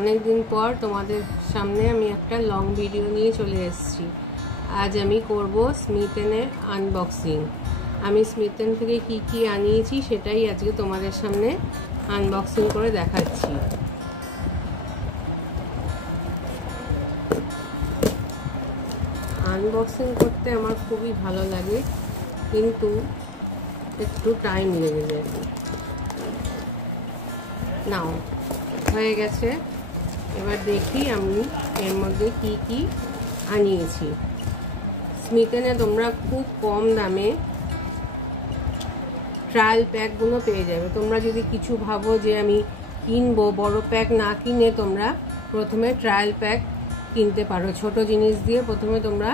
অনেক দিন পর তোমাদের সামনে আমি একটা লং ভিডিও নিয়ে চলে এসেছি। আজ আমি করব স্মিথেনের আনবক্সিং। আমি স্মিথেন থেকে কি আনিয়েছি সেটাই আজকে তোমাদের সামনে আনবক্সিং করে দেখাচ্ছি। আনবক্সিং করতে আমার খুবই ভালো লাগে, কিন্তু একটু টাইম লেগে যায়। নাও হয়ে গেছে, এবার দেখি আমি এর মধ্যে কি আনিয়েছি। স্মিথেনে তোমরা খুব কম দামে ট্রায়াল প্যাকগুলো পেয়ে যাবে। তোমরা যদি কিছু ভাবো যে আমি কিনবো, বড় প্যাক না কিনে তোমরা প্রথমে ট্রায়াল প্যাক কিনতে পারো। ছোট জিনিস দিয়ে প্রথমে তোমরা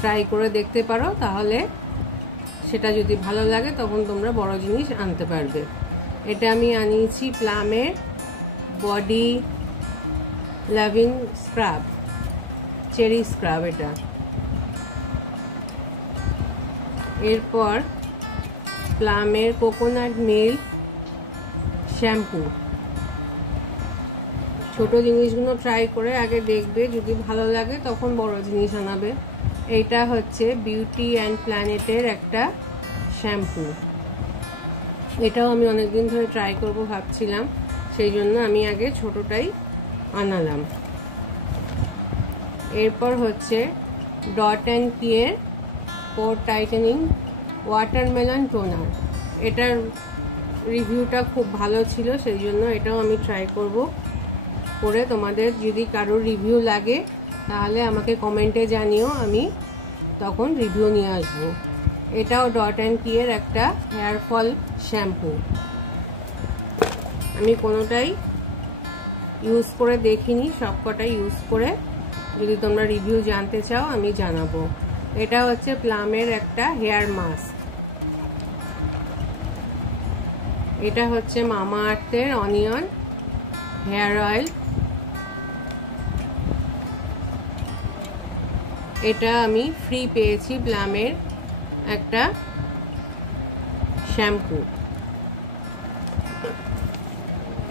ট্রাই করে দেখতে পারো, তাহলে সেটা যদি ভালো লাগে তখন তোমরা বড় জিনিস আনতে পারবে। এটা আমি আনিয়েছি প্লামের body loving scrub, cherry scrub এটা। এরপর প্লামের কোকোনাট মিল্ক শ্যাম্পু। ছোট জিনিসগুলো ট্রাই করে আগে দেখবে, যদি ভালো লাগে তখন বড় জিনিস আনাবে। এইটা হচ্ছে বিউটি অ্যান্ড প্ল্যানেটের একটা শ্যাম্পু। এটাও আমি অনেকদিন ধরে ট্রাই করব ভাবছিলাম, সেই জন্য আমি আগে ছোটটাই আনালাম। এরপর হচ্ছে ডট অ্যান্ড কিয়ের পোর টাইটেনিং ওয়াটারমেলন টোনার। এটার রিভিউটা খুব ভালো ছিল, সেই জন্য এটাও আমি ট্রাই করব করে। তোমাদের যদি কারোর রিভিউ লাগে তাহলে আমাকে কমেন্টে জানিও, আমি তখন রিভিউ নিয়ে আসবো। এটাও ডট অ্যান্ড কিয়ের একটা হেয়ার ফল শ্যাম্পু। আমি কোনোটাই ইউজ করে দেখিনি, সবকটাই ইউজ করে যদি তোমরা রিভিউ জানতে চাও আমি জানাবো। এটা হচ্ছে প্লামের একটা হেয়ার মাস্ক। এটা হচ্ছে মামা আর্থের অনিয়ন হেয়ার অয়েল। এটা আমি ফ্রি পেয়েছি প্লামের একটা শ্যাম্পু।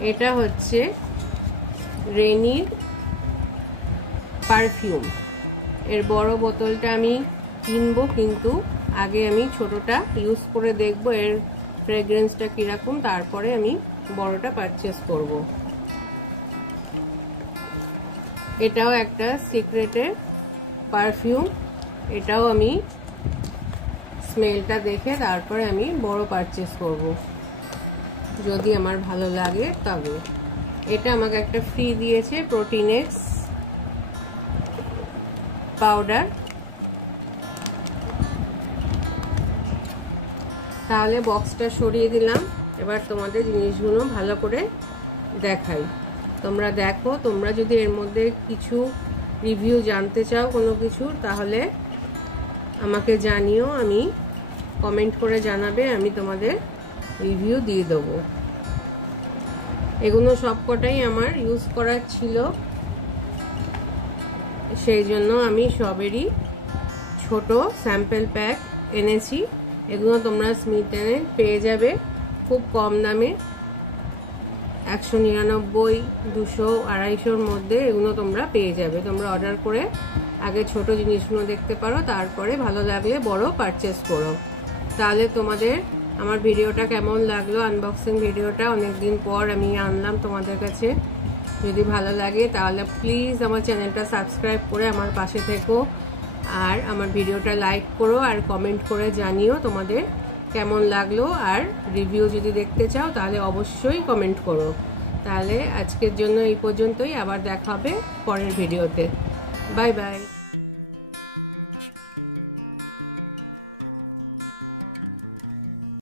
এটা হচ্ছে রেনির পারফিউম। এর বড় বোতলটা আমি কিনবো, কিন্তু আগে আমি ছোটটা ইউজ করে দেখবো এর ফ্রেগ্রেন্সটা কিরকম, তারপরে আমি বড়টা পারচেস করব। এটাও একটা সিক্রেটের পারফিউম। এটাও আমি স্মেলটা দেখে তারপরে আমি বড় পারচেস করব, যদি আমার ভালো লাগে তবে। এটা আমাকে একটা ফ্রি দিয়েছে প্রোটিনেক্স পাউডার। তাহলে বক্সটা সরিয়ে দিলাম, এবার তোমাদের জিনিসগুলো ভালো করে দেখাই। তোমরা দেখো, তোমরা যদি এর মধ্যে কিছু রিভিউ জানতে চাও কোনো কিছু, তাহলে আমাকে জানিও, আমি কমেন্ট করে জানাবে, আমি তোমাদের রিভিউ দিয়ে দেবো। এগুলো সবকটাই আমার ইউজ করার ছিল, সেই জন্য আমি সবেরই ছোট স্যাম্পল প্যাক এনেছি। এগুলো তোমরা স্মিথেনে পেয়ে যাবে খুব কম দামে, 199, 200, 250-র মধ্যে এগুলো তোমরা পেয়ে যাবে। তোমরা অর্ডার করে আগে ছোট জিনিসগুলো দেখতে পারো, তারপরে ভালো লাগলে বড় পারচেস করো। তাহলে তোমাদের আমার ভিডিওটা কেমন লাগলো, আনবক্সিং ভিডিওটা অনেকদিন পর আমি আনলাম তোমাদের কাছে। যদি ভালো লাগে তাহলে প্লিজ আমার চ্যানেলটা সাবস্ক্রাইব করে আমার পাশে থেকো, আর আমার ভিডিওটা লাইক করো, আর কমেন্ট করে জানিও তোমাদের কেমন লাগলো। আর রিভিউ যদি দেখতে চাও তাহলে অবশ্যই কমেন্ট করো। তাহলে আজকের জন্য এই পর্যন্তই, আবার দেখা হবে পরের ভিডিওতে। Bye bye.